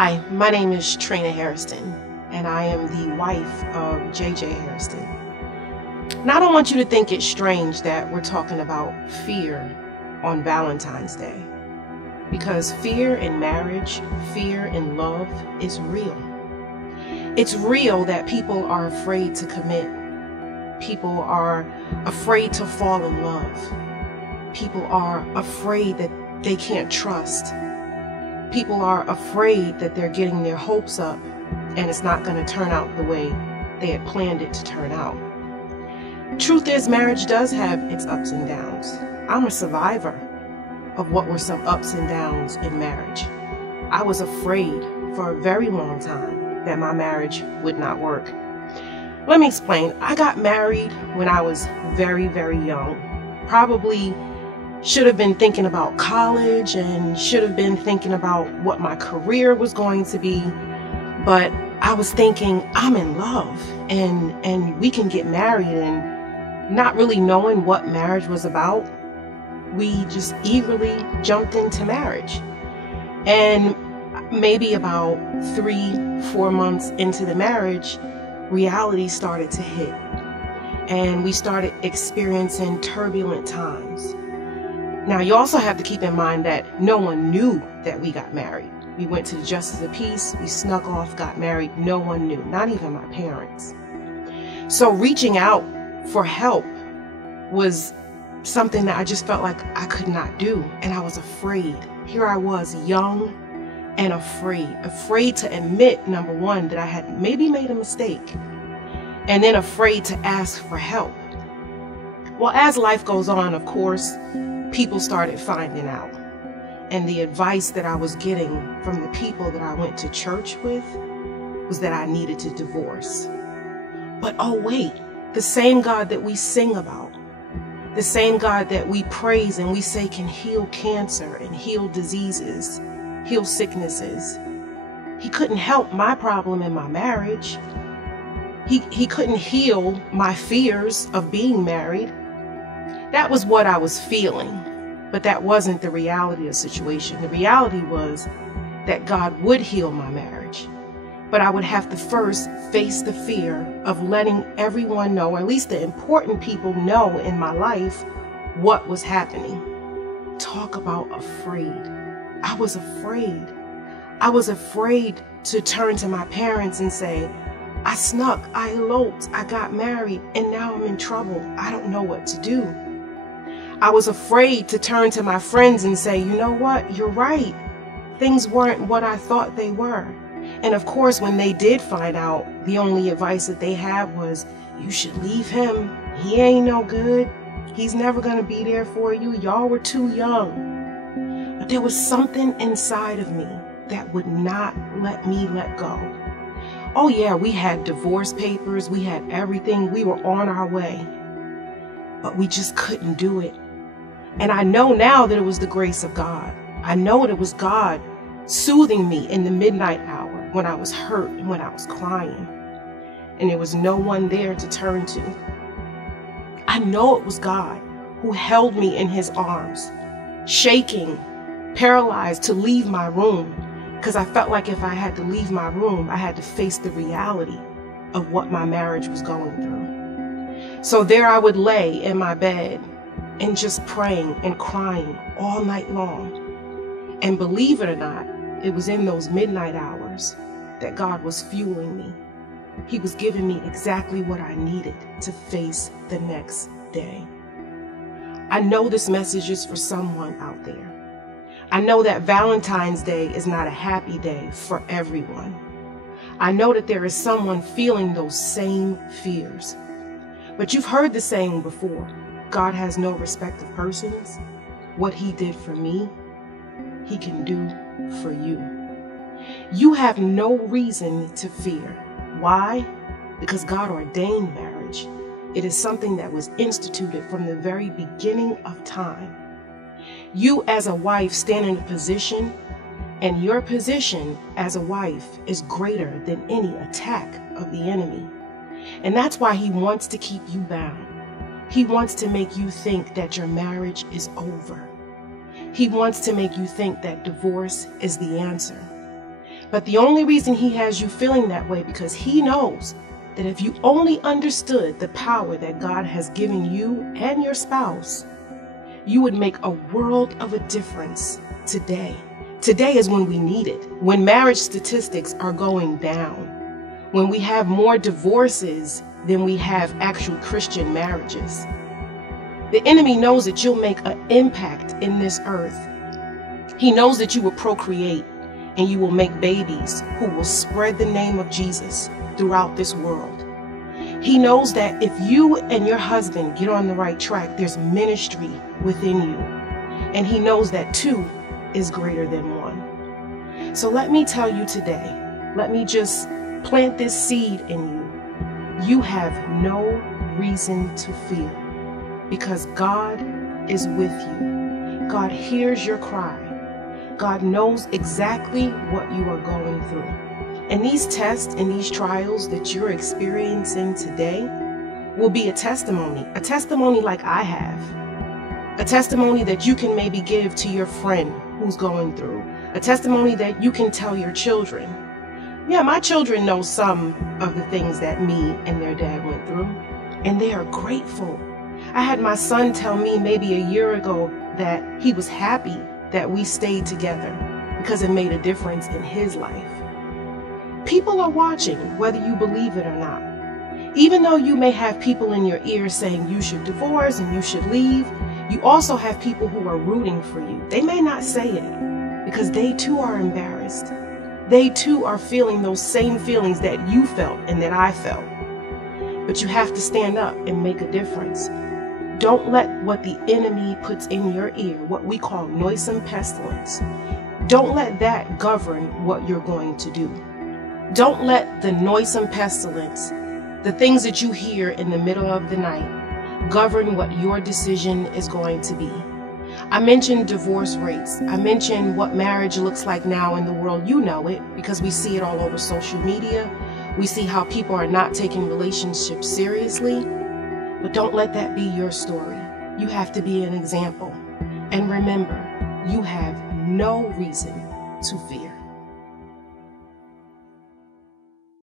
Hi, my name is Trina Hairston, and I am the wife of JJ Hairston. Now, I don't want you to think it's strange that we're talking about fear on Valentine's Day, because fear in marriage, fear in love is real. It's real that people are afraid to commit. People are afraid to fall in love. People are afraid that they can't trust. People are afraid that they're getting their hopes up and it's not going to turn out the way they had planned it to turn out. Truth is, marriage does have its ups and downs. I'm a survivor of what were some ups and downs in marriage. I was afraid for a very long time that my marriage would not work. Let me explain. I got married when I was very, very young. Probably should have been thinking about college and should have been thinking about what my career was going to be. But I was thinking, I'm in love and we can get married, and not really knowing what marriage was about, we just eagerly jumped into marriage. And maybe about 3-4 months into the marriage, reality started to hit, and we started experiencing turbulent times. Now, you also have to keep in mind that no one knew that we got married. We went to the Justice of Peace, we snuck off, got married. No one knew, not even my parents. So reaching out for help was something that I just felt like I could not do, and I was afraid. Here I was, young and afraid to admit, number one, that I had maybe made a mistake, and then afraid to ask for help. Well, as life goes on, of course, people started finding out. And the advice that I was getting from the people that I went to church with was that I needed to divorce. But oh wait, the same God that we sing about, the same God that we praise and we say can heal cancer and heal diseases, heal sicknesses, he couldn't help my problem in my marriage. He couldn't heal my fears of being married. That was what I was feeling, but that wasn't the reality of the situation. The reality was that God would heal my marriage, but I would have to first face the fear of letting everyone know, or at least the important people know in my life, what was happening. Talk about afraid. I was afraid. I was afraid to turn to my parents and say, I snuck, I eloped, I got married, and now I'm in trouble. I don't know what to do. I was afraid to turn to my friends and say, you know what, you're right. Things weren't what I thought they were. And of course, when they did find out, the only advice that they had was, you should leave him. He ain't no good. He's never going to be there for you. Y'all were too young. But there was something inside of me that would not let me let go. Oh yeah, we had divorce papers. We had everything. We were on our way. But we just couldn't do it. And I know now that it was the grace of God. I know that it was God soothing me in the midnight hour when I was hurt and when I was crying. And there was no one there to turn to. I know it was God who held me in his arms, shaking, paralyzed to leave my room, because I felt like if I had to leave my room, I had to face the reality of what my marriage was going through. So there I would lay in my bed and just praying and crying all night long. And believe it or not, it was in those midnight hours that God was fueling me. He was giving me exactly what I needed to face the next day. I know this message is for someone out there. I know that Valentine's Day is not a happy day for everyone. I know that there is someone feeling those same fears. But you've heard the saying before, God has no respect of persons. What he did for me, he can do for you. You have no reason to fear. Why? Because God ordained marriage. It is something that was instituted from the very beginning of time. You as a wife stand in a position, and your position as a wife is greater than any attack of the enemy. And that's why he wants to keep you bound. He wants to make you think that your marriage is over. He wants to make you think that divorce is the answer. But the only reason he has you feeling that way, because he knows that if you only understood the power that God has given you and your spouse, you would make a world of a difference today. Today is when we need it, when marriage statistics are going down, when we have more divorces than we have actual Christian marriages. The enemy knows that you'll make an impact in this earth. He knows that you will procreate and you will make babies who will spread the name of Jesus throughout this world. He knows that if you and your husband get on the right track, there's ministry within you. And he knows that 2 is greater than 1. So let me tell you today, let me just plant this seed in you. You have no reason to fear, because God is with you. God hears your cry. God knows exactly what you are going through. And these tests and these trials that you're experiencing today will be a testimony like I have. A testimony that you can maybe give to your friend who's going through. A testimony that you can tell your children. Yeah, my children know some of the things that me and their dad went through, and they are grateful. I had my son tell me maybe a year ago that he was happy that we stayed together because it made a difference in his life. People are watching, whether you believe it or not. Even though you may have people in your ear saying you should divorce and you should leave, you also have people who are rooting for you. They may not say it because they too are embarrassed. They too are feeling those same feelings that you felt and that I felt. But you have to stand up and make a difference. Don't let what the enemy puts in your ear, what we call noisome pestilence, don't let that govern what you're going to do. Don't let the noisome pestilence, the things that you hear in the middle of the night, govern what your decision is going to be. I mentioned divorce rates. I mentioned what marriage looks like now in the world. You know it because we see it all over social media. We see how people are not taking relationships seriously. But don't let that be your story. You have to be an example. And remember, you have no reason to fear.